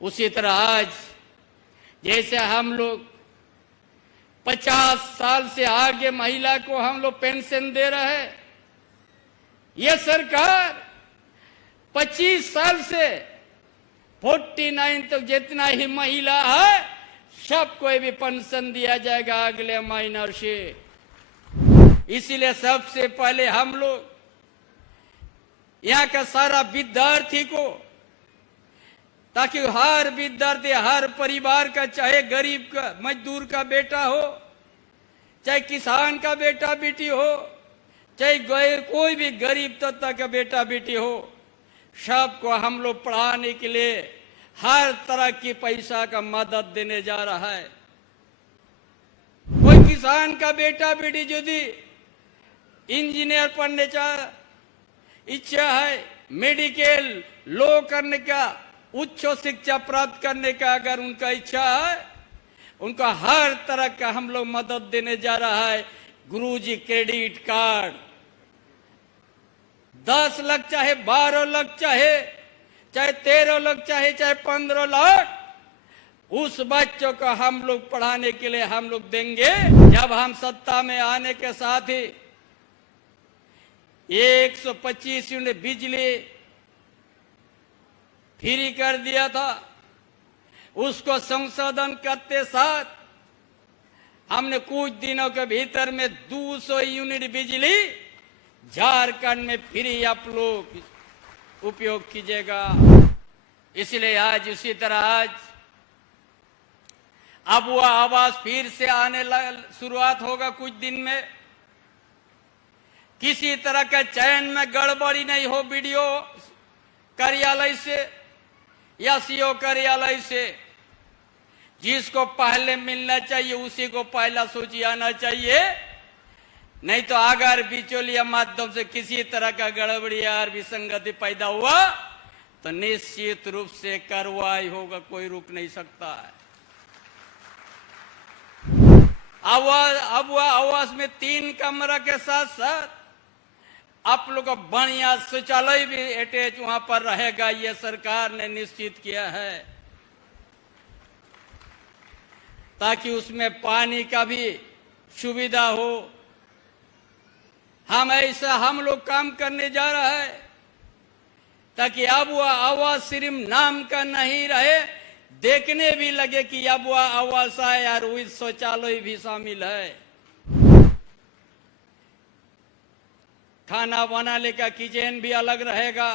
उसी तरह आज जैसे हम लोग 50 साल से आगे महिला को हम लोग पेंशन दे रहे हैं, यह सरकार 25 साल से 49 तक जितना ही महिला है सबको भी पेंशन दिया जाएगा अगले महीने से। इसीलिए सबसे पहले हम लोग यहाँ का सारा विद्यार्थी को, ताकि हर विद्यार्थी, हर परिवार का, चाहे गरीब का, मजदूर का बेटा हो, चाहे किसान का बेटा बेटी हो, चाहे कोई भी गरीब तबका का बेटा बेटी हो, सबको हम लोग पढ़ाने के लिए हर तरह की पैसा का मदद देने जा रहा है। कोई किसान का बेटा बेटी यदि इंजीनियर पढ़ने का इच्छा है, मेडिकल, लॉ करने का, उच्च शिक्षा प्राप्त करने का अगर उनका इच्छा है, उनका हर तरह का हम लोग मदद देने जा रहा है। गुरुजी क्रेडिट कार्ड 10 लाख चाहे 12 लाख चाहे 13 लाख चाहे 15 लाख, उस बच्चों को हम लोग पढ़ाने के लिए हम लोग देंगे। जब हम सत्ता में आने के साथ ही 125 यूनिट बिजली फ्री कर दिया था, उसको संशोधन करते साथ हमने कुछ दिनों के भीतर में 200 यूनिट बिजली झारखंड में फ्री आप लोग उपयोग कीजिएगा। इसलिए आज उसी तरह आज अब वह आवाज फिर से आने शुरुआत होगा कुछ दिन में। किसी तरह का चयन में गड़बड़ी नहीं हो, वीडियो कार्यालय से या सीओ कार्यालय से। जिसको पहले मिलना चाहिए उसी को पहला सूची आना चाहिए, नहीं तो अगर बिचौलिया माध्यम से किसी तरह का गड़बड़ी और विसंगति पैदा हुआ तो निश्चित रूप से कार्रवाई होगा, कोई रुक नहीं सकता है। अब वह आवास में 3 कमरा के साथ साथ आप लोग का बढ़िया शौचालय भी अटैच वहां पर रहेगा, यह सरकार ने निश्चित किया है, ताकि उसमें पानी का भी सुविधा हो। हम लोग काम करने जा रहा है ताकि अब वह आवास सिर्फ नाम का नहीं रहे, देखने भी लगे कि अब वह आवास है और वही शौचालय भी शामिल है। खाना बनाने का किचन भी अलग रहेगा,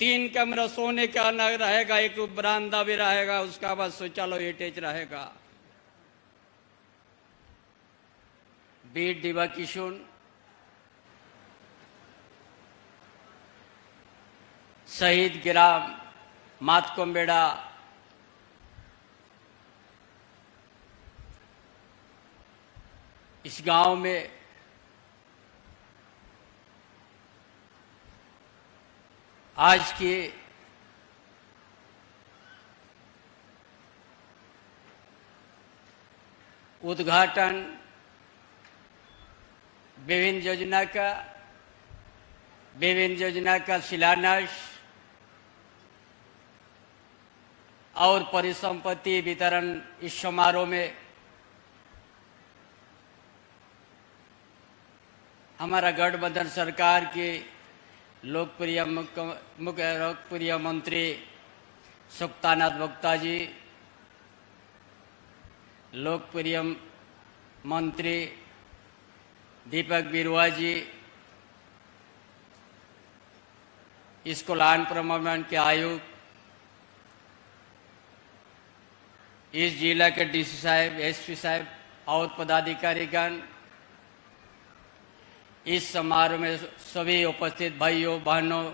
3 कमरा सोने का अलग रहेगा, एक बरामदा भी रहेगा, उसका बाद शौचालय अटैच रहेगा। बीट दिवा किशोर शहीद ग्राम मातकोंबेड़ा इस गांव में आज के उद्घाटन विभिन्न योजना का शिलान्यास और परिसंपत्ति वितरण इस समारोह में हमारा गठबंधन सरकार के लोकप्रिय मंत्री सुक्तानाथ भोक्ता जी, लोकप्रिय मंत्री दीपक बिरुआ जी, स्कूल एंड प्रमोशन के आयुक्त, इस जिला के डीसी साहब, एसपी साहब और पदाधिकारीगण, इस समारोह में सभी उपस्थित भाइयों बहनों,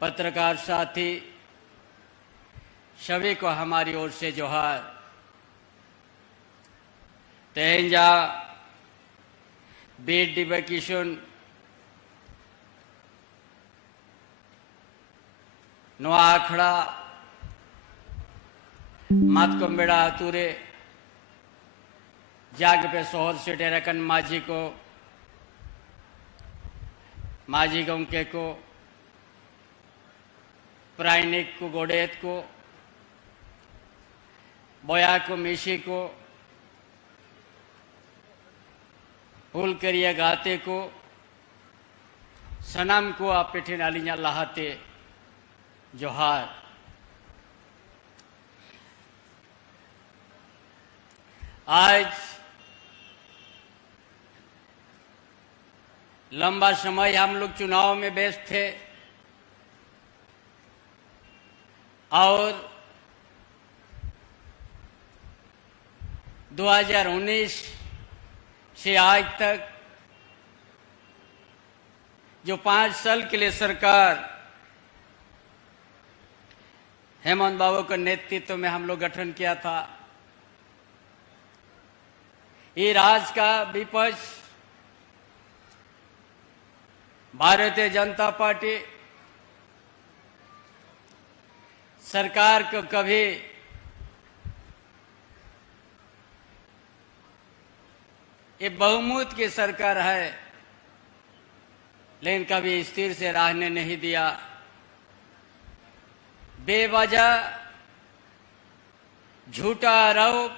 पत्रकार साथी, सभी को हमारी ओर से जोहार। तेंजा बीट दिवा किशोर नवा आखड़ा मातकोंबेड़ा आतुरे जाग पे सोहर से डेराकन माझी गौके को प्राइनिक को, गोडेत को, बोया को, मिशी को, हुल करिया गाते को, सनम को आप पिठी नालियां लहाते जोहार। आज लंबा समय हम लोग चुनाव में व्यस्त थे और 2019 से आज तक जो 5 साल के लिए सरकार हेमंत बाबू के नेतृत्व में हम लोग गठन किया था, ये राज्य का विपक्ष भारतीय जनता पार्टी सरकार को कभी ये बहुमत की सरकार है, लेकिन कभी स्थिर से रहने नहीं दिया। बेवजह झूठा आरोप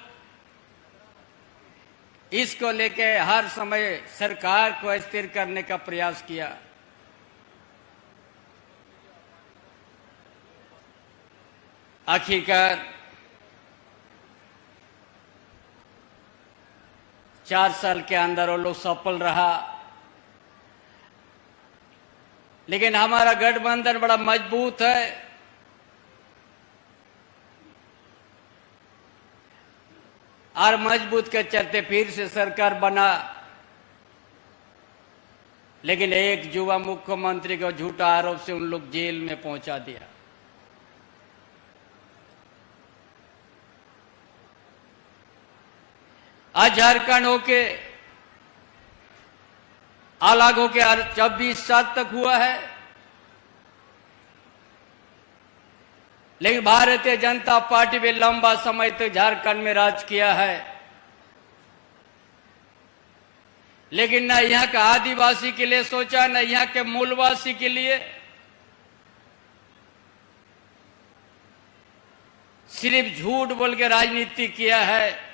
इसको लेके हर समय सरकार को स्थिर करने का प्रयास किया। आखिरकार 4 साल के अंदर वो लोग सफल रहा, लेकिन हमारा गठबंधन बड़ा मजबूत है। और मजबूत के चलते फिर से सरकार बना, लेकिन एक युवा मुख्यमंत्री को झूठा आरोप से उन लोग जेल में पहुंचा दिया। आज झारखंड होके अलग होके 24 साल तक हुआ है, लेकिन भारतीय जनता पार्टी भी लंबा समय तक झारखंड में राज किया है, लेकिन न यहाँ के आदिवासी के लिए सोचा, न यहाँ के मूलवासी के लिए। सिर्फ झूठ बोल के राजनीति किया है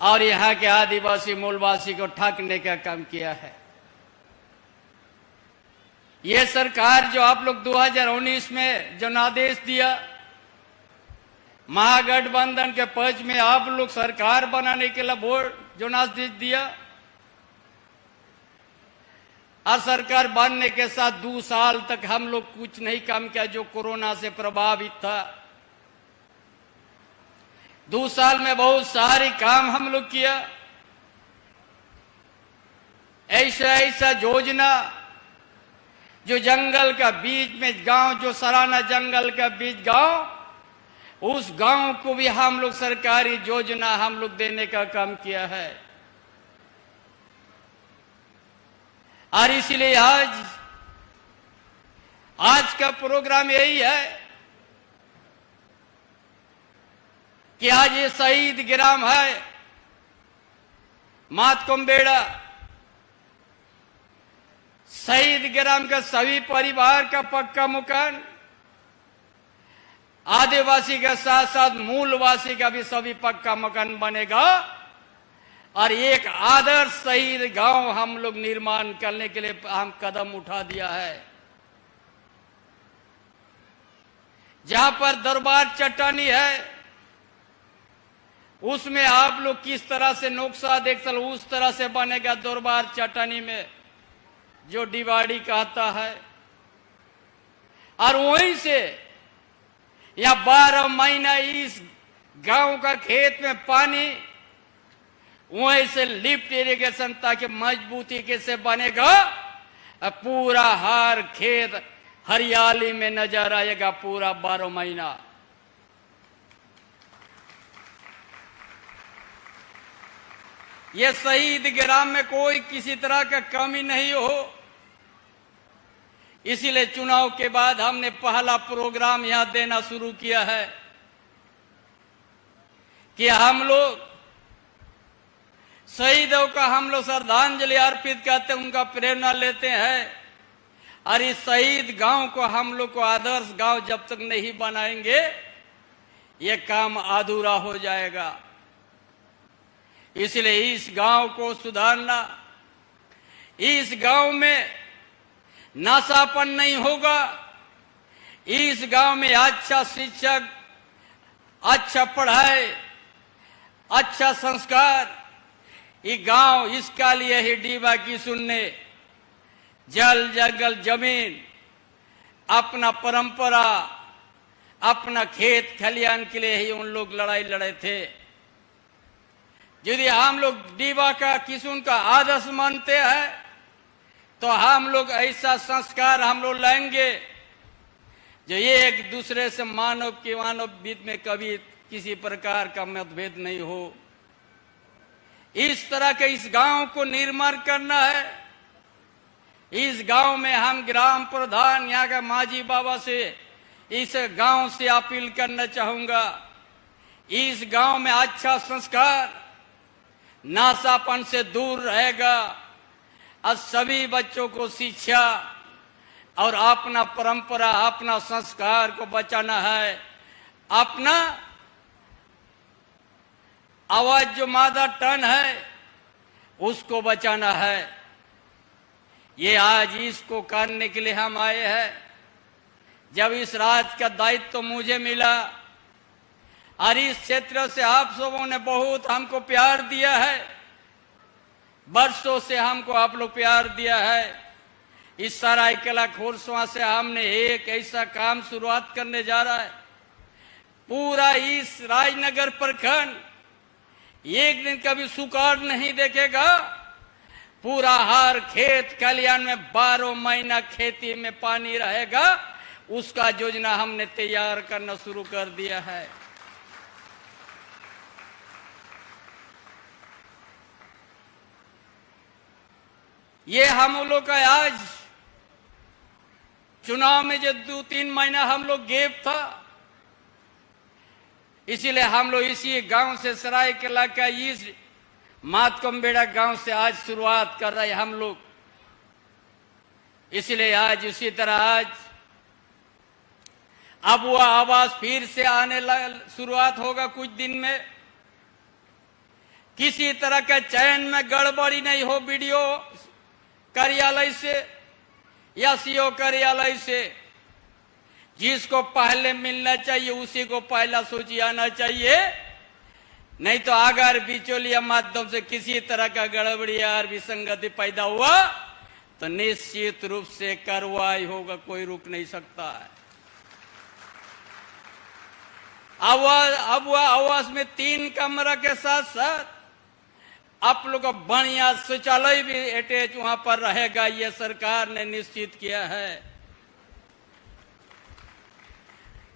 और यहाँ के आदिवासी मूलवासी को ठगने का काम किया है। ये सरकार जो आप लोग 2019 में जो आदेश दिया, महागठबंधन के पक्ष में आप लोग सरकार बनाने के लिए वोट जो आदेश दिया, और सरकार बनने के साथ 2 साल तक हम लोग कुछ नहीं काम किया जो कोरोना से प्रभावित था। 2 साल में बहुत सारे काम हम लोग किया। ऐसा योजना जो जंगल का बीच में गांव, जो सराना जंगल का बीच गांव, उस गांव को भी हम लोग सरकारी योजना हम लोग देने का काम किया है। और इसलिए आज का प्रोग्राम यही है कि आज ये शहीद ग्राम है मातकुम्बेड़ा, शहीद ग्राम का सभी परिवार का पक्का मकान, आदिवासी के साथ साथ मूलवासी का भी सभी पक्का मकान बनेगा और एक आदर्श शहीद गांव हम लोग निर्माण करने के लिए हम कदम उठा दिया है। जहां पर दरबार चट्टानी है, उसमें आप लोग किस तरह से नक्शा देख सकते, उस तरह से बनेगा दरबार चट्टानी में जो डिवाड़ी कहता है। और वहीं से या 12 महीना इस गांव का खेत में पानी, वहीं से लिफ्ट इरिगेशन ताकि मजबूती कैसे बनेगा, पूरा हर खेत हरियाली में नजर आएगा पूरा 12 महीना। ये शहीद ग्राम में कोई किसी तरह का कमी नहीं हो। इसीलिए चुनाव के बाद हमने पहला प्रोग्राम यहां देना शुरू किया है कि हम लोग शहीदों का हम लोग श्रद्धांजलि अर्पित करते हैं, उनका प्रेरणा लेते हैं और इस शहीद गांव को हम लोग को आदर्श गांव जब तक नहीं बनाएंगे ये काम अधूरा हो जाएगा। इसलिए इस गांव को सुधारना, इस गांव में नशापन नहीं होगा, इस गांव में अच्छा शिक्षक, अच्छा पढ़ाई, अच्छा संस्कार, ये गांव इसका लिए ही डीबा किशुन ने जल जंगल जमीन अपना परंपरा अपना खेत खलियान के लिए ही उन लोग लड़ाई लड़े थे। यदि हम लोग डीबा का किशुन का आदर्श मानते हैं तो हम लोग ऐसा संस्कार हम लोग लाएंगे जो ये एक दूसरे से मानव के मानव बीच में कभी किसी प्रकार का मतभेद नहीं हो। इस तरह के इस गांव को निर्माण करना है। इस गांव में हम ग्राम प्रधान यहाँ का माजी बाबा से इस गांव से अपील करना चाहूंगा, इस गांव में अच्छा संस्कार नासापन से दूर रहेगा और सभी बच्चों को शिक्षा और अपना परंपरा अपना संस्कार को बचाना है। अपना आवाज जो मदर टंग है उसको बचाना है। ये आज इसको करने के लिए हम आए हैं। जब इस राज्य का दायित्व तो मुझे मिला और इस क्षेत्र से आप सबों ने बहुत हमको प्यार दिया है, वर्षों से हमको आप लोग प्यार दिया है। इस सरायकेला खोरसवा से हमने एक ऐसा काम शुरुआत करने जा रहा है। पूरा इस राजनगर प्रखंड एक दिन कभी सुकाड़ नहीं देखेगा। पूरा हर खेत खलियान में 12 महीना खेती में पानी रहेगा, उसका योजना हमने तैयार करना शुरू कर दिया है। ये हम लोग का आज चुनाव में जो 2-3 महीना हम लोग गैप था, इसीलिए हम लोग इसी गांव से सरायकेला का इस मातकमबेड़ा गांव से आज शुरुआत कर रहे हैं हम लोग। इसलिए आज उसी तरह आज अब वह आवाज फिर से आने शुरुआत होगा कुछ दिन में। किसी तरह का चयन में गड़बड़ी नहीं हो, वीडियो कार्यालय से या सीओ कार्यालय से। जिसको पहले मिलना चाहिए उसी को पहला सूची आना चाहिए, नहीं तो अगर बिचौलिया माध्यम से किसी तरह का गड़बड़ी और विसंगति पैदा हुआ तो निश्चित रूप से कार्रवाई होगा, कोई रुक नहीं सकता है। अब वह आवास में 3 कमरा के साथ साथ आप लोग का बढ़िया शौचालय भी अटैच वहां पर रहेगा, यह सरकार ने निश्चित किया है,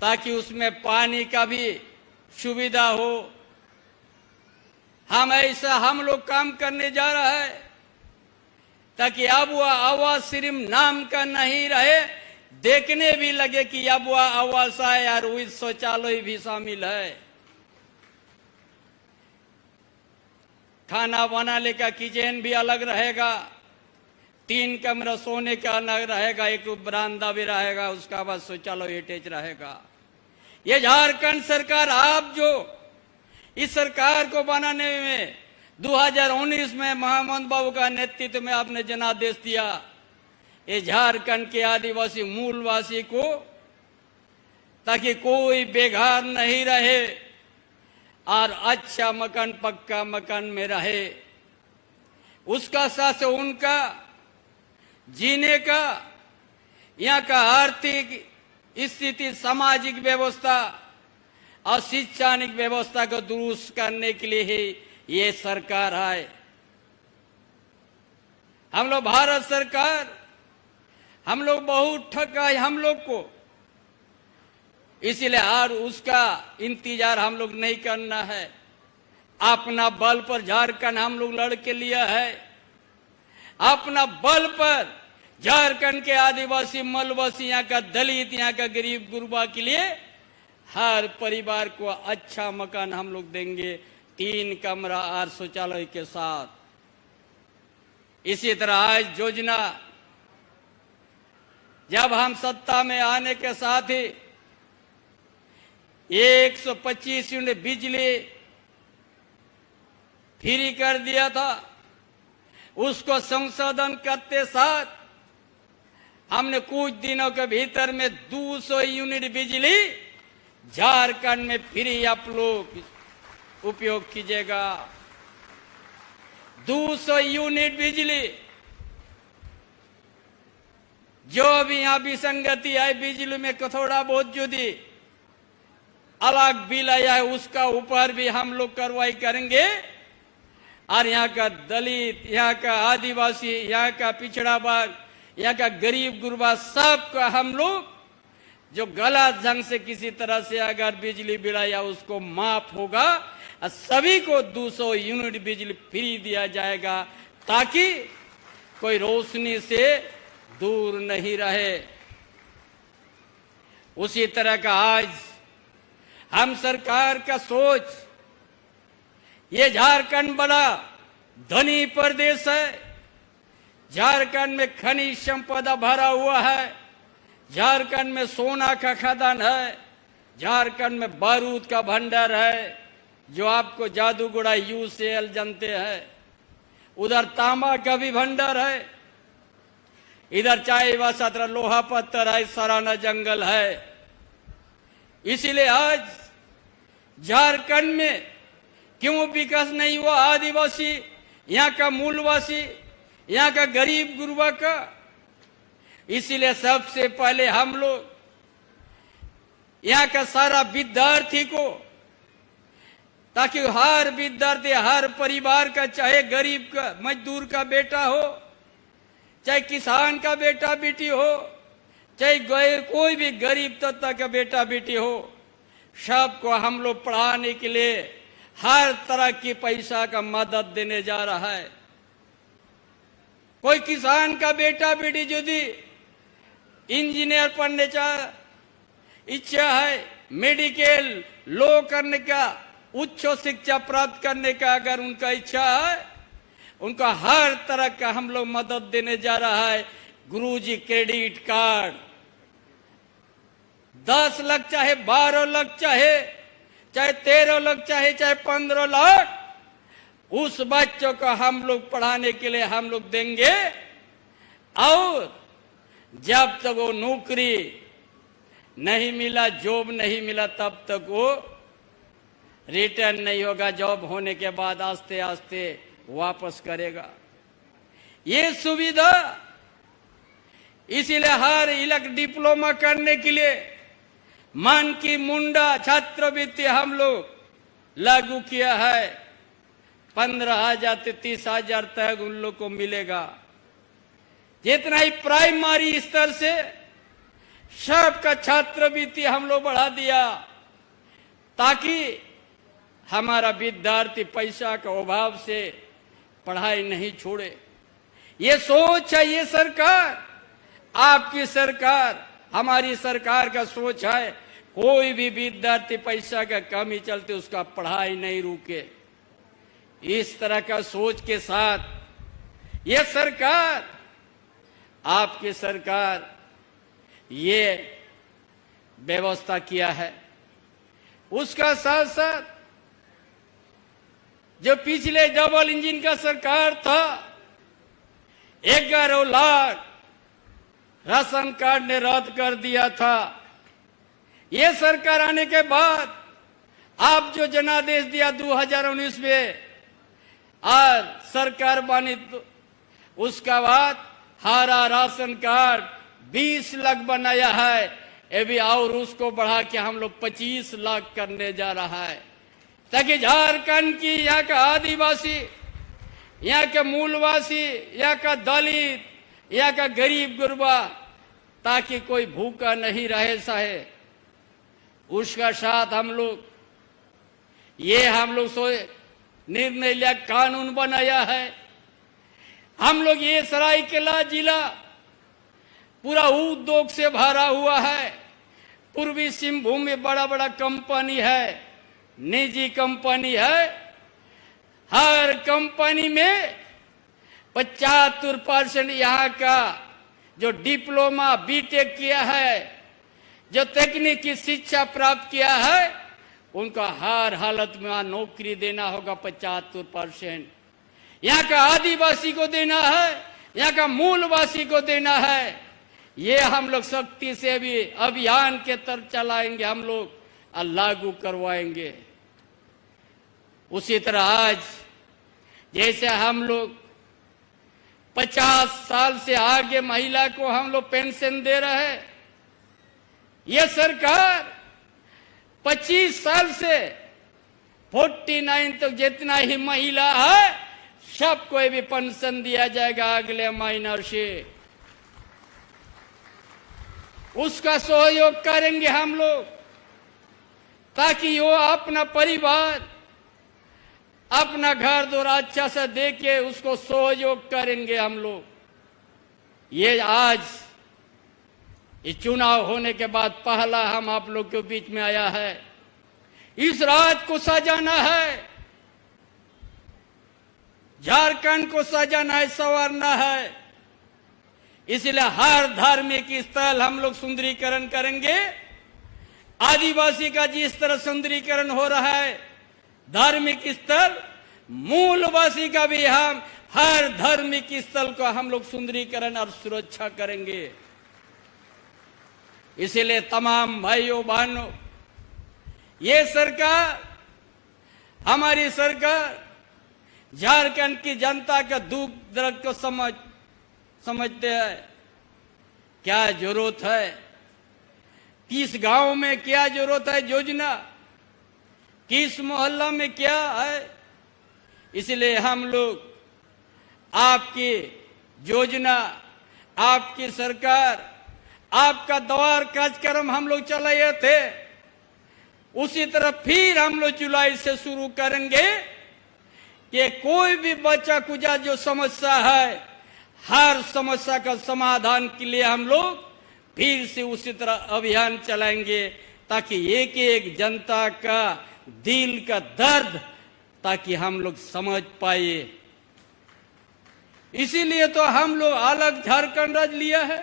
ताकि उसमें पानी का भी सुविधा हो। हम लोग काम करने जा रहा है ताकि अब वह आवास सिर्फ नाम का नहीं रहे, देखने भी लगे कि अब वह आवास है और वही शौचालय भी शामिल है। खाना बनाने का किचन भी अलग रहेगा, 3 कमरा सोने का अलग रहेगा, एक बरामदा भी रहेगा, उसका बाद शौचालय अटैच रहेगा। ये झारखंड सरकार, आप जो इस सरकार को बनाने में 2019 में मोहम्मद बाबू का नेतृत्व में आपने जनादेश दिया, ये झारखंड के आदिवासी मूलवासी को, ताकि कोई बेघर नहीं रहे और अच्छा मकान पक्का मकान में रहे, उसका साथ उनका जीने का, यहाँ का आर्थिक स्थिति, सामाजिक व्यवस्था और शैक्षणिक व्यवस्था को दुरुस्त करने के लिए ही ये सरकार है। हम लोग भारत सरकार, हम लोग बहुत ठगा है हम लोग को, इसलिए और उसका इंतजार हम लोग नहीं करना है। अपना बल पर झारखंड हम लोग लड़ के लिया है, अपना बल पर झारखंड के आदिवासी मलवासी, यहाँ का दलित, यहाँ का गरीब गुरबा के लिए हर परिवार को अच्छा मकान हम लोग देंगे, 3 कमरा और शौचालय के साथ। इसी तरह आज योजना जब हम सत्ता में आने के साथ ही 125 यूनिट बिजली फ्री कर दिया था। उसको संशोधन करते साथ हमने कुछ दिनों के भीतर में 200 यूनिट बिजली झारखंड में फ्री आप लोग उपयोग कीजिएगा। 200 यूनिट बिजली। जो भी यहाँ विसंगति है बिजली में थोड़ा बहुत जो दी अलग बिल आया है उसका ऊपर भी हम लोग कार्रवाई करेंगे। और यहाँ का दलित, यहाँ का आदिवासी, यहाँ का पिछड़ा वर्ग, यहाँ का गरीब गुरबा सबका हम लोग जो गलत ढंग से किसी तरह से अगर बिजली बिल आया उसको माफ होगा और सभी को 200 यूनिट बिजली फ्री दिया जाएगा ताकि कोई रोशनी से दूर नहीं रहे। उसी तरह का आज हम सरकार का सोच, ये झारखंड बड़ा धनी प्रदेश है। झारखंड में खनिज संपदा भरा हुआ है। झारखंड में सोना का खदान है। झारखंड में बारूद का भंडार है जो आपको जादूगोड़ा यूसीएल जानते हैं। उधर तांबा का भी भंडार है। इधर चाहे वह 17 लोहा पत्थर है, सराना जंगल है। इसीलिए आज झारखंड में क्यों विकास नहीं हुआ? आदिवासी, यहाँ का मूलवासी, यहाँ का गरीब गुरबा का। इसीलिए सबसे पहले हम लोग यहाँ का सारा विद्यार्थी को, ताकि हर विद्यार्थी, हर परिवार का, चाहे गरीब का, मजदूर का बेटा हो, चाहे किसान का बेटा बेटी हो, चाहे कोई भी गरीब तबका का बेटा बेटी हो, सबको हम लोग पढ़ाने के लिए हर तरह की पैसा का मदद देने जा रहा है। कोई किसान का बेटा बेटी यदि इंजीनियर पढ़ने का इच्छा है, मेडिकल, लॉ करने का, उच्च शिक्षा प्राप्त करने का अगर उनका इच्छा है, उनका हर तरह का हम लोग मदद देने जा रहा है। गुरुजी क्रेडिट कार्ड 10 लाख चाहे 12 लाख चाहे 13 लाख चाहे 15 लाख, उस बच्चों को हम लोग पढ़ाने के लिए हम लोग देंगे। और जब तक वो नौकरी नहीं मिला, जॉब नहीं मिला, तब तक वो रिटर्न नहीं होगा। जॉब होने के बाद आस्ते आस्ते वापस करेगा। ये सुविधा इसीलिए हर इलाक डिप्लोमा करने के लिए मन की मुंडा छात्रवृत्ति हम लोग लागू किया है। 15,000 से 30,000 तक उन लोग को मिलेगा। जितना ही प्राइमरी स्तर से सबका छात्रवृत्ति हम लोग बढ़ा दिया ताकि हमारा विद्यार्थी पैसा के अभाव से पढ़ाई नहीं छोड़े। ये सोच है, ये सरकार, आपकी सरकार, हमारी सरकार का सोच है। कोई भी विद्यार्थी पैसा का कमी चलते उसका पढ़ाई नहीं रुके। इस तरह का सोच के साथ ये सरकार, आपकी सरकार, ये व्यवस्था किया है। उसका साथ साथ जो पिछले डबल इंजन का सरकार था, 11 लाख राशन कार्ड ने रद्द कर दिया था। ये सरकार आने के बाद आप जो जनादेश दिया 2019 में और सरकार बनी, उसका बाद हरा राशन कार्ड 20 लाख बनाया है। अभी और उसको बढ़ा के हम लोग 25 लाख करने जा रहा है ताकि झारखंड की, यहाँ का आदिवासी, यहाँ का मूलवासी, यहाँ का दलित, यहाँ का गरीब गुरबा, ताकि कोई भूखा नहीं रहे सहे। उसका साथ हम लोग निर्णय लिया, कानून बनाया है। हम लोग ये सरायकेला जिला पूरा उद्योग से भरा हुआ है। पूर्वी सिंहभूम में बड़ा बड़ा कंपनी है, निजी कंपनी है। हर कंपनी में 75% यहाँ का जो डिप्लोमा बीटेक किया है, जो तकनीकी शिक्षा प्राप्त किया है, उनको हर हालत में नौकरी देना होगा 75%। यहाँ का आदिवासी को देना है, यहाँ का मूलवासी को देना है। ये हम लोग सख्ती से भी अभियान के तरफ चलाएंगे, हम लोग और लागू करवाएंगे। उसी तरह आज जैसे हम लोग 50 साल से आगे महिला को हम लोग पेंशन दे रहे हैं, ये सरकार 25 साल से 49 तक जितना ही महिला है सबको भी पेंशन दिया जाएगा अगले महीने से। उसका सहयोग करेंगे हम लोग ताकि वो अपना परिवार, अपना घर द्वार अच्छा से देके उसको सहयोग करेंगे हम लोग। ये आज ये चुनाव होने के बाद पहला हम आप लोग के बीच में आया है। इस रात को सजाना है, झारखंड को सजाना है, संवारना है। इसलिए हर धार्मिक स्थल हम लोग सुंदरीकरण करेंगे। आदिवासी का जिस तरह सुंदरीकरण हो रहा है धार्मिक स्थल, मूलवासी का भी हम हर धार्मिक स्थल को हम लोग सुंदरीकरण और सुरक्षा करेंगे। इसलिए तमाम भाइयों बहनों, ये सरकार, हमारी सरकार झारखंड की जनता का दुख दर्द को समझते हैं। क्या जरूरत है, किस गांव में क्या जरूरत है योजना, किस मोहल्ला में क्या है। इसलिए हम लोग आपकी योजना, आपकी सरकार, आपका द्वार कार्यक्रम हम लोग चलाए थे, उसी तरह फिर हम लोग जुलाई से शुरू करेंगे कि कोई भी बच्चा कुचा जो समस्या है, हर समस्या का समाधान के लिए हम लोग फिर से उसी तरह अभियान चलाएंगे ताकि एक एक जनता का दिल का दर्द ताकि हम लोग समझ पाए। इसीलिए तो हम लोग अलग झारखंड राज्य लिया है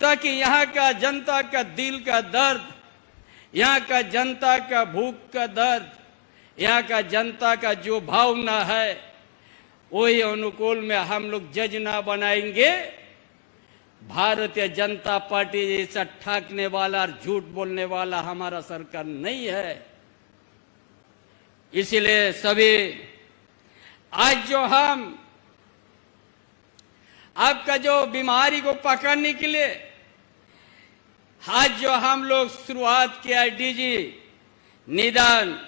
ताकि यहाँ का जनता का दिल का दर्द, यहाँ का जनता का भूख का दर्द, यहाँ का जनता का जो भावना है वही अनुकूल में हम लोग योजना बनाएंगे। भारतीय जनता पार्टी जैसा ठाकने वाला और झूठ बोलने वाला हमारा सरकार नहीं है। इसलिए सभी आज जो हम आपका जो बीमारी को पकड़ने के लिए आज जो हम लोग शुरुआत किया डीजी निदान,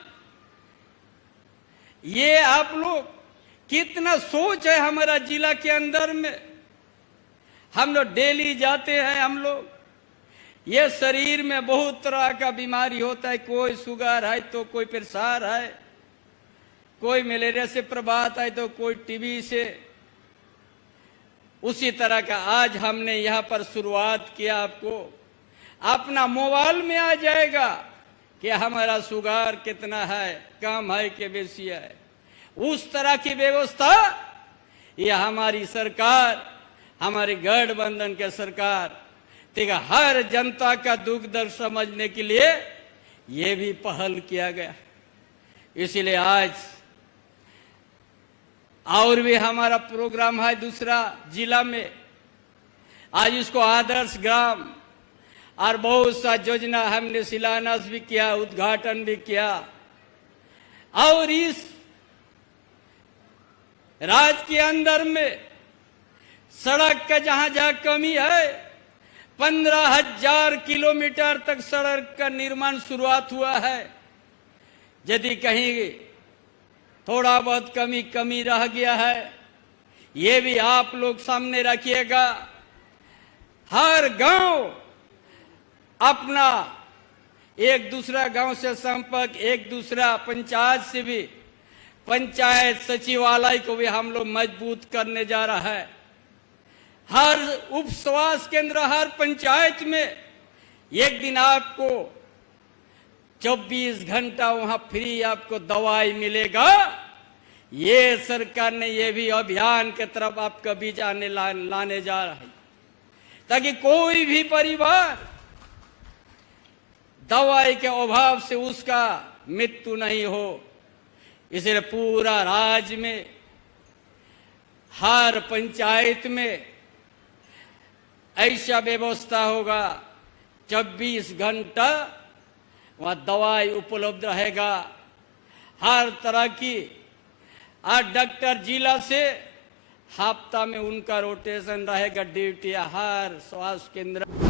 ये आप लोग कितना सोच है हमारा जिला के अंदर में। हम लोग डेली जाते हैं, हम लोग ये शरीर में बहुत तरह का बीमारी होता है, कोई शुगर है तो कोई प्रेशर है, कोई मलेरिया से प्रभावित है तो कोई टीबी से। उसी तरह का आज हमने यहाँ पर शुरुआत किया, आपको अपना मोबाइल में आ जाएगा कि हमारा शुगर कितना है, कम है कि बेसी है। उस तरह की व्यवस्था ये हमारी सरकार, हमारी गठबंधन के सरकार तेगा हर जनता का दुख दर्द समझने के लिए ये भी पहल किया गया। इसीलिए आज और भी हमारा प्रोग्राम है दूसरा जिला में। आज इसको आदर्श ग्राम और बहुत सा योजना हमने शिलान्यास भी किया, उद्घाटन भी किया। और इस राज्य के अंदर में सड़क का जहां जहां कमी है 15,000 किलोमीटर तक सड़क का निर्माण शुरुआत हुआ है। यदि कहीं थोड़ा बहुत कमी रह गया है, ये भी आप लोग सामने रखिएगा। हर गांव अपना एक दूसरा गांव से संपर्क, एक दूसरा पंचायत से भी, पंचायत सचिवालय को भी हम लोग मजबूत करने जा रहा है। हर उप स्वास्थ्य केंद्र, हर पंचायत में एक दिन आपको 24 घंटा वहां फ्री आपको दवाई मिलेगा। ये सरकार ने ये भी अभियान के तरफ आपका बीच लाने जा रहा है। ताकि कोई भी परिवार दवाई के अभाव से उसका मृत्यु नहीं हो। इसलिए पूरा राज्य में हर पंचायत में ऐसा व्यवस्था होगा, 24 घंटा वहाँ दवाई उपलब्ध रहेगा हर तरह की। आज डॉक्टर जिला से हफ्ता में उनका रोटेशन रहेगा, ड्यूटी हर स्वास्थ्य केंद्र।